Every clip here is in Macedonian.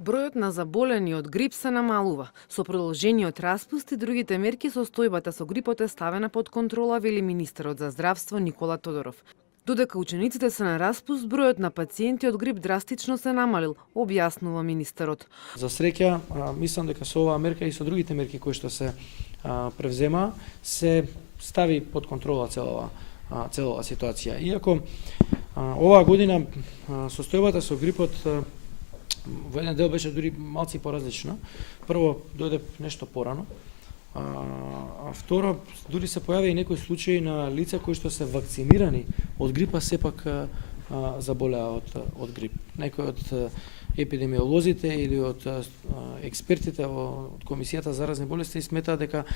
Бројот на заболени од грип се намалува. Со продолжениот распуст и другите мерки состојбата со грипот е ставена под контрола, вели министерот за здравство Никола Тодоров. Додека учениците се на распуст, бројот на пациенти од грип драстично се намалил, објаснува министерот. За среќа, мислам дека со оваа мерка и со другите мерки кои што се превзема, се стави под контрола целава ситуација. Иако оваа година состојбата со грипот во еден дел беше дури малци поразлична. Прво, дојде нешто порано, а второ, дури се појави и некои случаи на лица кои што се вакцинирани од грипа, сепак заболеа од грип. Некои од епидемиолозите или од експертите од Комисијата за заразни болести сметаат дека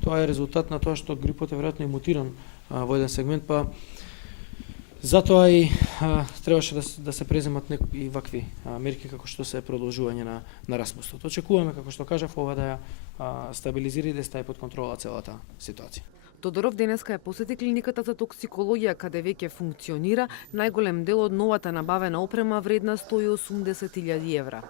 тоа е резултат на тоа што грипот е веројатно и мутиран во еден сегмент, па затоа и требаше да се преземат и вакви мерки како што се продолжување на распустот. Очекуваме, како што кажав, ова да ја стабилизира и да стави под контрола целата ситуација. Тодоров денеска ја посети клиниката за токсикологија, каде веќе функционира најголем дел од новата набавена опрема вредна 180.000 евра.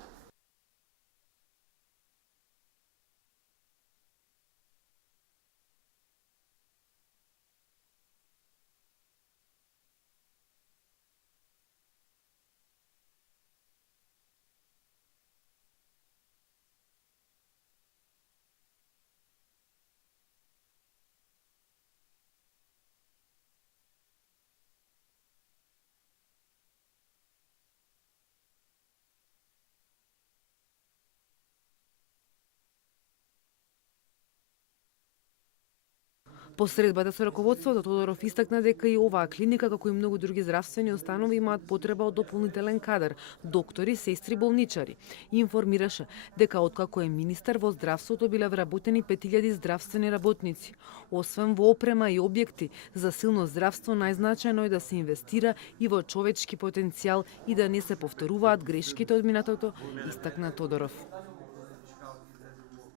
По средбата со раководството, Тодоров истакна дека и оваа клиника, како и многу други здравствени установи, имаат потреба од дополнителен кадар, доктори, сестри, болничари. И информираше дека откако е министер во здравството биле вработени 5000 здравствени работници. Освен во опрема и објекти за силно здравство, најзначајно е да се инвестира и во човечки потенцијал и да не се повторуваат грешките од минатото, истакна Тодоров.